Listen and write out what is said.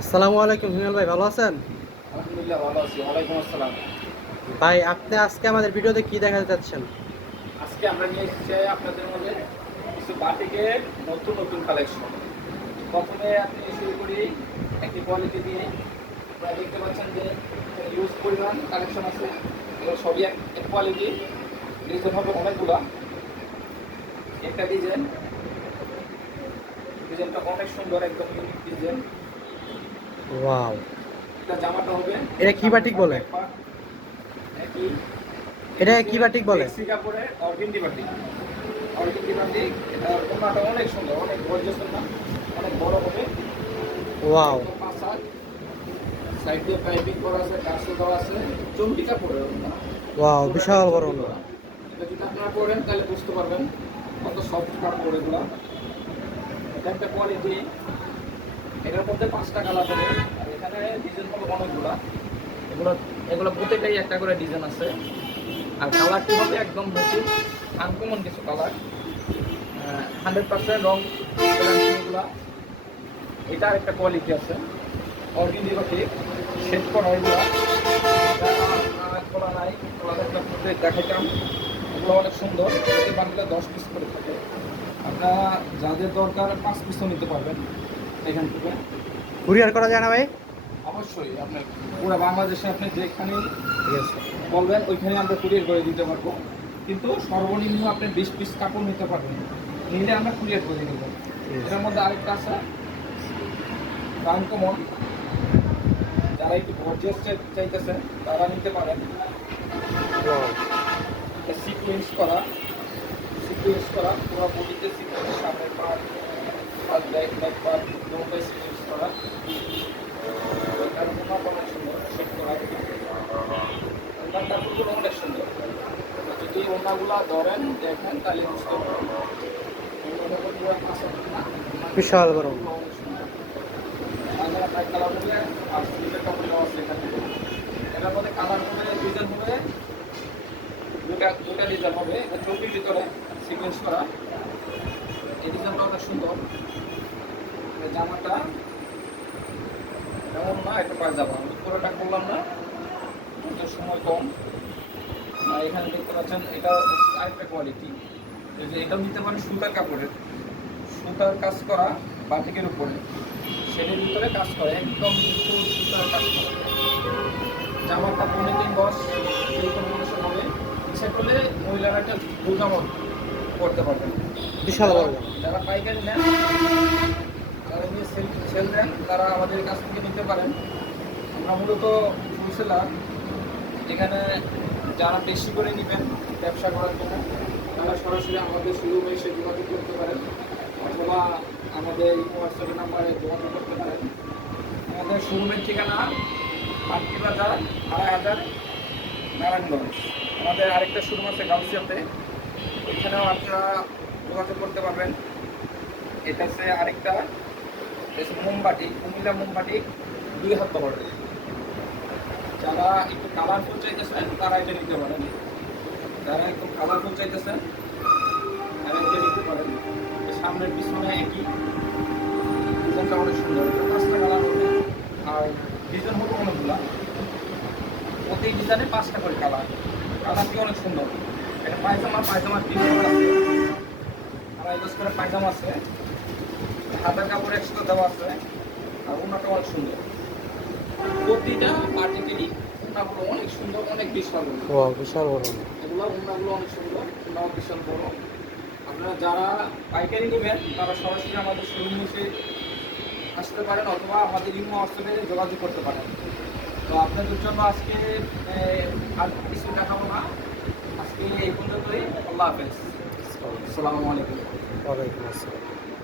আসসালামু আলাইকুম হিমেল ভাই, ভালো আছেন? আলহামদুলিল্লাহ ভালো আছি। ওয়ালাইকুম আসসালাম। ভাই, আপনি আজকে আমাদের ভিডিওতে কি দেখাতে চাচ্ছেন? আজকে আমরা নিয়ে এসেছি আপনাদের মধ্যে কিছু বাটিকের নতুন নতুন কালেকশন। প্রথমে আপনি শুরু করি একটি কোয়ালিটি দিয়ে। আপনারা দেখতে পাচ্ছেন যে ইউজ পরিমাণ কালেকশন আছে। এগুলো সবই এক কোয়ালিটি। ডিজাইন হবে অনেকগুলা। একটা ডিজাইনটা অনেক সুন্দর, একদম ইউনিক ডিজাইন। ওয়াও, এটা জামাটা হবে এটা কি বাটিক বলে? একই। এটা কি বাটিক বলে? মেক্সি কাপড়ের অর্গেন্ডি বাটিক। অর্গেন্ডি বাটিক, এটার ওড়নাটা অনেক সুন্দর, অনেক গর্জিয়াস ওড়না, অনেক বড় হবে। ওয়াও একদম পাঁচ হাত। সাইড দিয়ে পাইপিং করা আছে, টার্সেল দেওয়া আছে। চমকি কাপড়ের ওড়না। ওয়াও, বিশাল বড় চমকি না? করা। এটা যদি আপনারা পরেন তাহলে বুঝতে পারবেন কত সফট কাপড় এগুলো। এটা একটা কোয়ালিটি। এটার মধ্যে 5টা কালার হবে। আর এখানে ডিজাইন হবে অনেকগুলা। এগুলো এগুলো প্রত্যেকটাই একটা করে ডিজাইন আছে। আর কালারটি হবে একদম নতুন, আনকমন কিছু কালার। 100% রং এগুলা। এটা একটা কোয়ালিটি আছে অর্গেন্ডি বাটিক, শেড করা এগুলো খোলা নাই, খোলা থাকলে আপনাদের দেখাইতাম। এগুলো অনেক সুন্দর। প্রতি বান্ডিলে 10 পিস করে থাকে। আপনারা যাদের দরকার 5 পিসও নিতে পারবেন এখান থেকে। কুরিয়ার করা যায় না ভাই? অবশ্যই আপনার পুরো বাংলাদেশে আপনি যেখানেই ঠিক আছে। বলবেন ওইখানে আমরা কুরিয়ার করে দিতে পারবো। কিন্তু সর্বনিম্ন আপনি 20 পিস কাপড় নিতে পারবেন, নিলে আমরা কুরিয়ার করে দেব। এটার মধ্যে আরেকটা আছে আনকমন। যারা একটু গর্জিয়াস চাইতেছেন তারা নিতে পারেন। ওয়াও, এটা সিকুয়েন্স করা পুরো বডিতে সিকুয়েন্স, সামনের পার্ট আর ব্যাক পার্ট দুটোই সিকুয়েন্স করা। এটার ওড়নাটা অনেক সুন্দর, সেট করা। ওড়নার কাপড়গুলো অনেক সুন্দর। যদি ওড়নাগুলো ধরেন দেখেন তাহলে বুঝতে পারবেন। বিশাল বড় না? এটার মধ্যে কালার হবে, ডিজাইন হবে দুটা ডিজাইন হবে। এটা চৌকির ভিতরে সিকোয়েন্স করা। এই ডিজাইনটা অনেক সুন্দর। জামাটা এমন না, একটা পায়জামা আমি পুরোটা করলাম না, ওটার সময় কম। আর এখানে দেখতে পাচ্ছেন এটা আরেকটা কোয়ালিটি। এটাও নিতে পারেন সুতার কাপড়ের, সুতার কাজ করা বাটিকের উপরে, সেটার ভিতরে কাজ করে একদম নিখুঁত সুতার কাজ করা। জামাটা 3.5 গজ, যে কোনো মানুষের হবে। ইচ্ছা করলে মহিলারা একটা দুজামা করতে পারবেন। বিশাল বড় না? যারা পাইকারি নেন, যারা নিয়ে সেল দেন, তারা আমাদের কাছ থেকে নিতে পারেন। আমরা মূলত হোলসেলার। এখানে যারা বেশি করে নেবেন ব্যবসা করার জন্য, তারা সরাসরি আমাদের শোরুমে এসে যোগাযোগ করতে পারেন, অথবা আমাদের হোয়াটসঅ্যাপ নাম্বারে যোগাযোগ করতে পারেন। আমাদের শোরুমের ঠিকানা পাটকি বাজার, 2.5 নারায়ণগঞ্জ। আমাদের আরেকটা শোরুম আছে গাউসিয়াতে, ওইখানেও আপনারা যোগাযোগ করতে পারবেন। এটা হচ্ছে আরেকটা মোমবাটি, কুমিল্লা মোমবাটি 2 হাত বহর। যারা একটু কালারফুল চাইতেছেন তারা এটা নিতে পারেন। যারা একটু কালারফুল চাইতেছেন তারা এটা নিতে পারেন। সামনের পিছনে একই ডিজাইনটা অনেক সুন্দর। এটা 5টা কালার হবে। আর ডিজাইন হবে অনেকগুলা। প্রতি ডিজাইনে 5টা করে কালার। কালারটি অনেক সুন্দর। এটা পায়জামার ডিজাইন আছে। 2.5 গজ করে পায়জামা আছে। হাতার কাপড় এক্সট্রা দেওয়া আছে। আর ওড়নাটা অনেক সুন্দর। প্রতিটা বাটিকেরই ওড়নাগুলো অনেক সুন্দর, অনেক বিশাল। ওয়াও, বিশাল বড় না? এগুলো ওড়নাগুলো অনেক সুন্দর, ওড়নাও বিশাল বড়। আপনারা যারা পাইকারি নেবেন তারা সরাসরি আমাদের শোরুম এসে আসতে পারেন, অথবা আমাদের ইমো হোয়াটসঅ্যাপে যোগাযোগ করতে পারেন। তো আপনাদের জন্য আজকে আর কিছু দেখাবো না। আজকে এই পর্যন্তই। আল্লাহ হাফেজ। আসসালামু আলাইকুম। ওয়ালাইকুম আসসালাম।